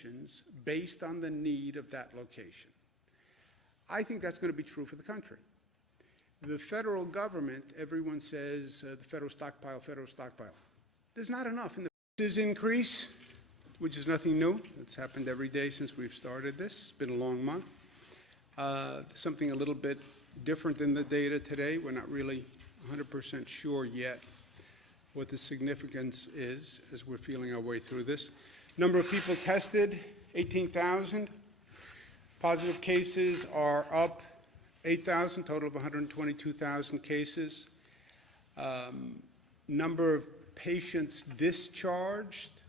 locations based on the need of that location. I think that's going to be true for the country. The federal government, everyone says the federal stockpile, federal stockpile. There's not enough. And this increase, which is nothing new. It's happened every day since we've started this. It's been a long month. Something a little bit different than the data today. We're not really 100% sure yet what the significance is as we're feeling our way through this. Number of people tested, 18,000. Positive cases are up 8,000, total of 122,000 cases. Number of patients discharged,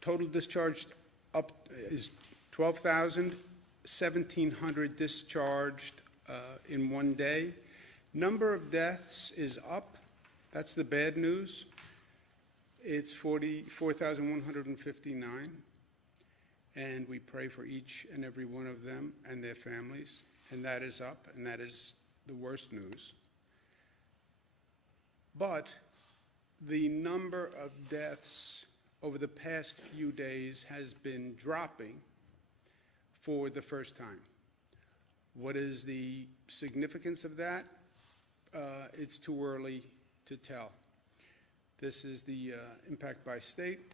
total discharged up is 12,000, 1,700 discharged in one day. Number of deaths is up. That's the bad news. It's 44,159, and we pray for each and every one of them and their families, and that is up, and that is the worst news. But the number of deaths over the past few days has been dropping for the first time. What is the significance of that? It's too early to tell. This is the impact by state.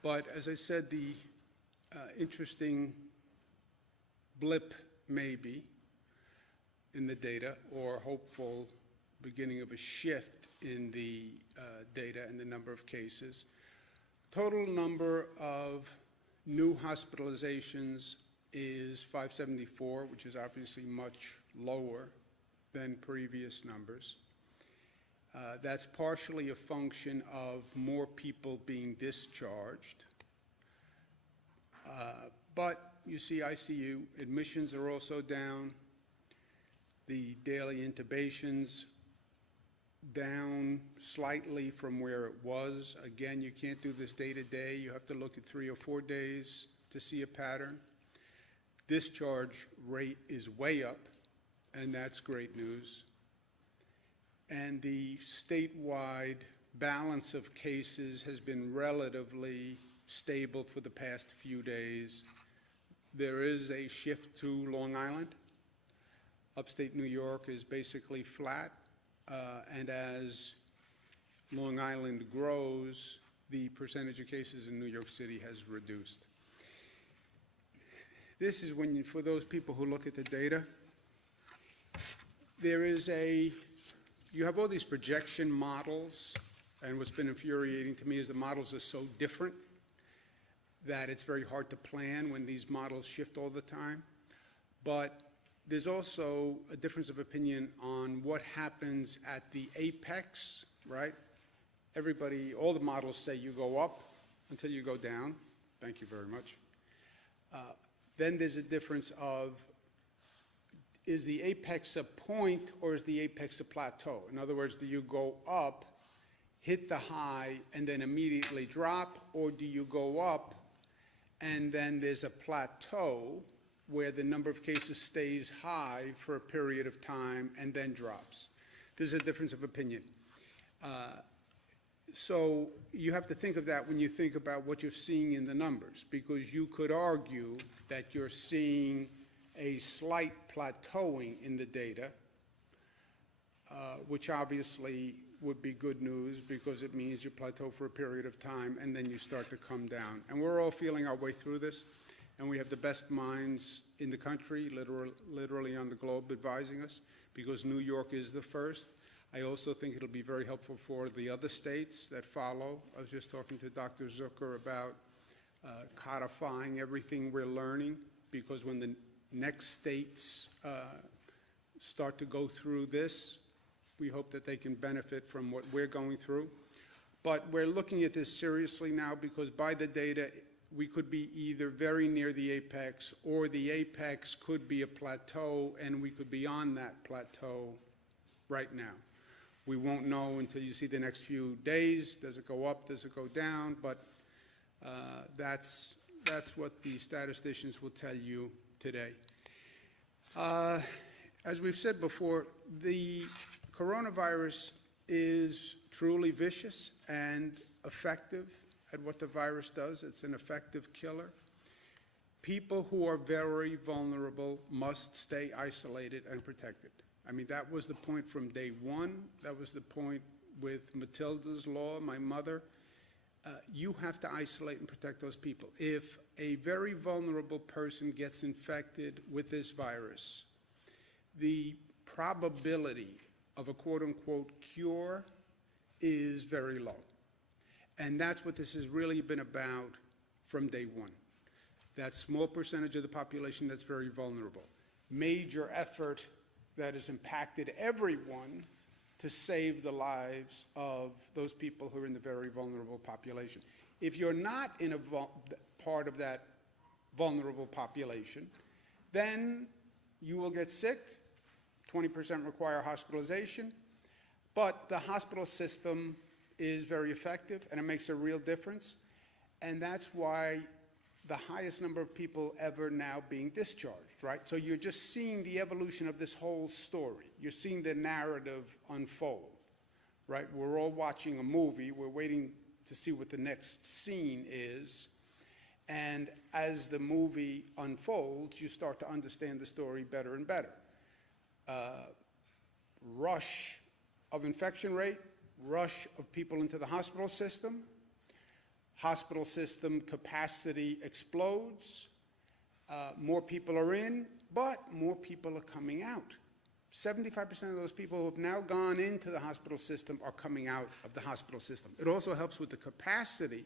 But as I said, the interesting blip maybe in the data, or hopeful beginning of a shift in the data and the number of cases. Total number of new hospitalizations is 574, which is obviously much lower than previous numbers. That's partially a function of more people being discharged. But you see ICU admissions are also down. The daily intubations down slightly from where it was. Again, you can't do this day to day. You have to look at 3 or 4 days to see a pattern. Discharge rate is way up, and that's great news. And the statewide balance of cases has been relatively stable for the past few days. There is a shift to Long Island. Upstate New York is basically flat, and as Long Island grows, the percentage of cases in New York City has reduced. This is when, for those people who look at the data, you have all these projection models, and what's been infuriating to me is the models are so different that it's very hard to plan when these models shift all the time. But there's also a difference of opinion on what happens at the apex, right? Everybody, all the models say you go up until you go down. Thank you very much. Then there's a difference of, is the apex a point or is the apex a plateau? In other words, do you go up, hit the high, and then immediately drop, or do you go up and then there's a plateau where the number of cases stays high for a period of time and then drops? There's a difference of opinion. So you have to think of that when you think about what you're seeing in the numbers, because you could argue that you're seeing a slight plateauing in the data, which obviously would be good news because it means you plateau for a period of time and then you start to come down. And we're all feeling our way through this, and we have the best minds in the country, literally on the globe, advising us, because New York is the first. I also think it'll be very helpful for the other states that follow. I was just talking to Dr. Zucker about codifying everything we're learning, because when the next states start to go through this, we hope that they can benefit from what we're going through. But we're looking at this seriously now, because by the data, we could be either very near the apex, or the apex could be a plateau, and we could be on that plateau right now. We won't know until you see the next few days. Does it go up? Does it go down? But that's what the statisticians will tell you today. As we've said before, the coronavirus is truly vicious and effective at what the virus does. It's an effective killer. People who are very vulnerable must stay isolated and protected. I mean, that was the point from day one. That was the point with Matilda's law, my mother. You have to isolate and protect those people. If a very vulnerable person gets infected with this virus, the probability of a quote-unquote cure is very low. And that's what this has really been about from day one. That small percentage of the population that's very vulnerable. Major effort that has impacted everyone to save the lives of those people who are in the very vulnerable population. If you're not in a part of that vulnerable population, then you will get sick. 20% require hospitalization, but the hospital system is very effective and it makes a real difference. And that's why the highest number of people ever now being discharged, right? So you're just seeing the evolution of this whole story. You're seeing the narrative unfold, right? We're all watching a movie. We're waiting to see what the next scene is. And as the movie unfolds, you start to understand the story better and better. Rush of infection rate, rush of people into the hospital system. Hospital system capacity explodes. More people are in, but more people are coming out. 75% of those people who have now gone into the hospital system are coming out of the hospital system. It also helps with the capacity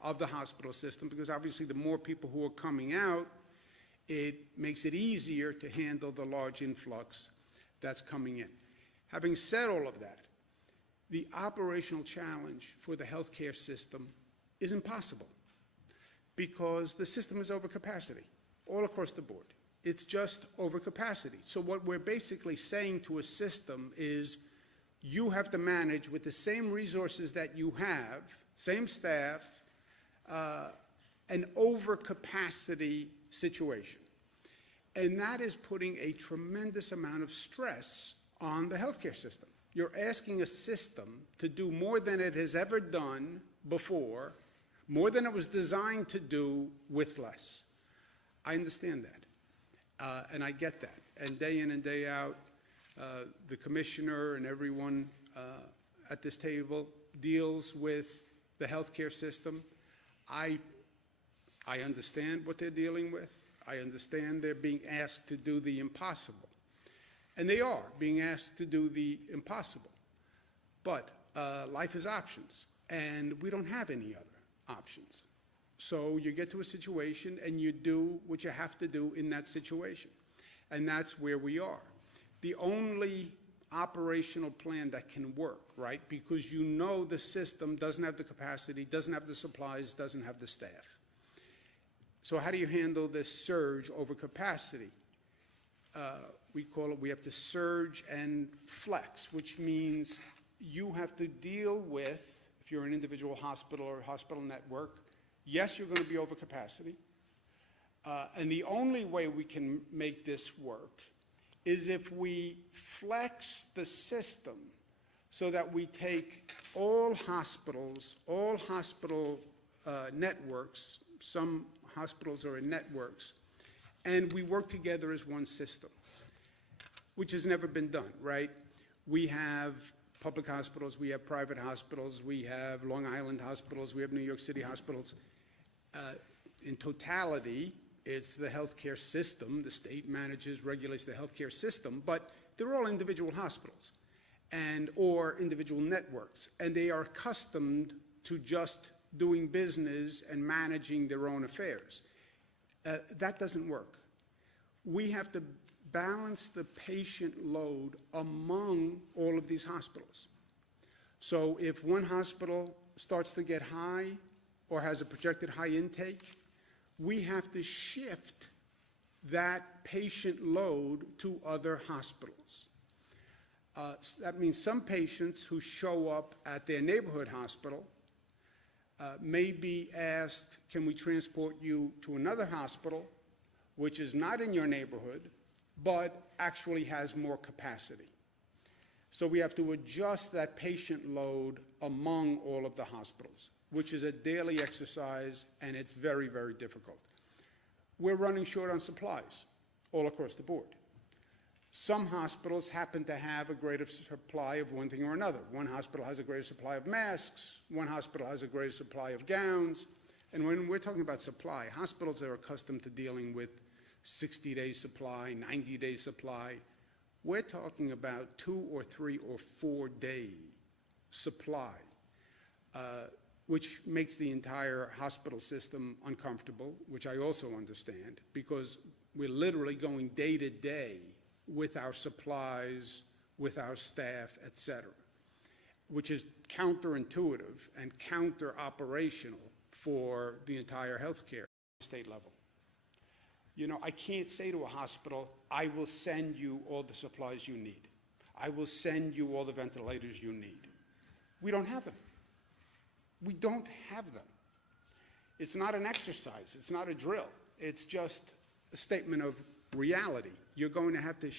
of the hospital system because obviously the more people who are coming out, it makes it easier to handle the large influx that's coming in. Having said all of that, the operational challenge for the healthcare system is impossible because the system is overcapacity all across the board. It's just overcapacity. So what we're basically saying to a system is you have to manage with the same resources that you have, same staff, an overcapacity situation. And that is putting a tremendous amount of stress on the healthcare system. You're asking a system to do more than it has ever done before, more than it was designed to do with less. I understand that, and I get that. And day in and day out, the commissioner and everyone at this table deals with the healthcare system. I understand what they're dealing with. I understand they're being asked to do the impossible. And they are being asked to do the impossible. But life is options, and we don't have any other options. So you get to a situation and you do what you have to do in that situation. And that's where we are. The only operational plan that can work, right? Because you know the system doesn't have the capacity, doesn't have the supplies, doesn't have the staff. So how do you handle this surge over capacity? We have to surge and flex, which means you have to deal with, if you're an individual hospital or hospital network, yes, you're going to be over capacity. And the only way we can make this work is if we flex the system so that we take all hospitals, all hospital networks, some hospitals are in networks, and we work together as one system, which has never been done, right? We have public hospitals, we have private hospitals, we have Long Island hospitals, we have New York City hospitals. In totality, it's the healthcare system. The state manages, regulates the healthcare system, but they're all individual hospitals or individual networks, and they are accustomed to just doing business and managing their own affairs. That doesn't work. We have to balance the patient load among all of these hospitals. So if one hospital starts to get high or has a projected high intake, we have to shift that patient load to other hospitals. That means some patients who show up at their neighborhood hospital may be asked, can we transport you to another hospital, which is not in your neighborhood, but actually has more capacity. So we have to adjust that patient load among all of the hospitals, which is a daily exercise, and it's very, very difficult. We're running short on supplies all across the board. Some hospitals happen to have a greater supply of one thing or another. One hospital has a greater supply of masks, one hospital has a greater supply of gowns, and when we're talking about supply, hospitals are accustomed to dealing with 60-day supply, 90-day supply. We're talking about 2 or 3 or 4 day supply, which makes the entire hospital system uncomfortable, which I also understand, because we're literally going day to day with our supplies, with our staff, et cetera, which is counterintuitive and counter-operational for the entire healthcare state level. You know, I can't say to a hospital, I will send you all the supplies you need. I will send you all the ventilators you need. We don't have them. We don't have them. It's not an exercise. It's not a drill. It's just a statement of reality. You're going to have to